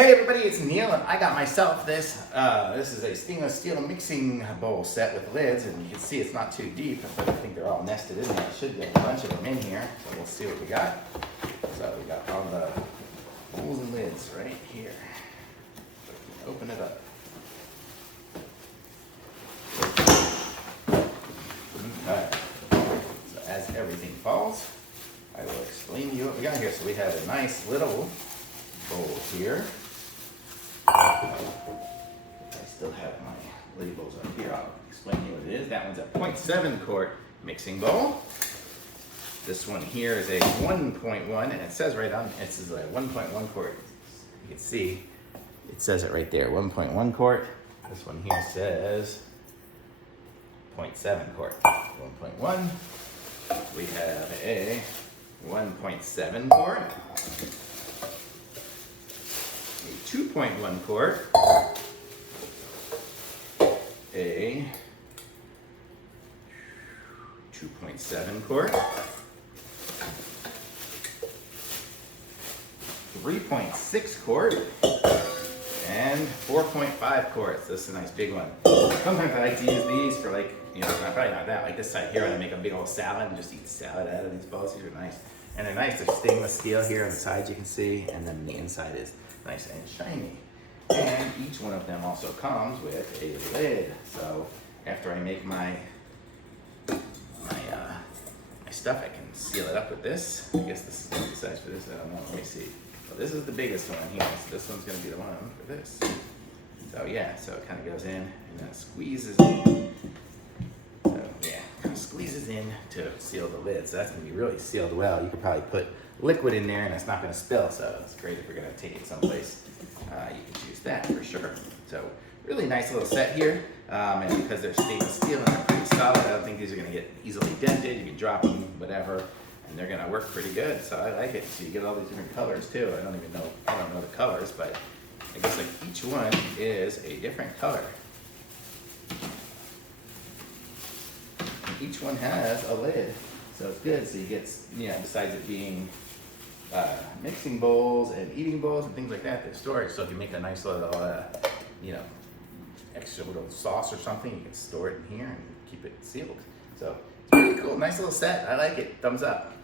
Hey everybody, it's Neil, and I got myself this. This is a stainless steel mixing bowl set with lids, and you can see it's not too deep, but I think they're all nested in there. I should get a bunch of them in here, so we'll see what we got. So we got all the bowls and lids right here. So we can open it up. Okay. So as everything falls, I will explain to you what we got here. So we have a nice little bowl here. I still have my labels up here. I'll explain to you what it is. That one's a 0.7 quart mixing bowl. This one here is a 1.1, and it says right on it says a 1.1 quart. You can see it says it right there, 1.1 quart. This one here says 0.7 quart. 1.1. We have a 1.7 quart. 2.1 quart, a 2.7 quart, 3.6 quart, and 4.5 quarts. This is a nice big one. Sometimes I like to use these for probably not that, like this side here when I make a big old salad and just eat the salad out of these bowls. These are nice. And they're nice, they're stainless steel here on the sides you can see, and then the inside is nice and shiny. And each one of them also comes with a lid. So after I make my stuff, I can seal it up with this. I guess this is the size for this, I don't know, let me see. Well, this is the biggest one here, so this one's gonna be the one for this. So yeah, so it kind of goes in and then it squeezes in. So yeah, kind of squeezes in to seal the lid. So that's gonna be really sealed well. You could probably put liquid in there and it's not gonna spill, so it's great if you're gonna take it someplace. You can choose that for sure. So really nice little set here. And because they're stainless steel and they're pretty solid, I don't think these are gonna get easily dented. You can drop them, whatever, and they're gonna work pretty good. So I like it. So you get all these different colors too. I don't know the colors, but I guess like each one is a different color. And each one has a lid, so it's good. So you get, besides it being mixing bowls and eating bowls and things like that, there's storage. So if you make a nice little, extra little sauce or something, you can store it in here and keep it sealed. So it's really cool, nice little set. I like it. Thumbs up.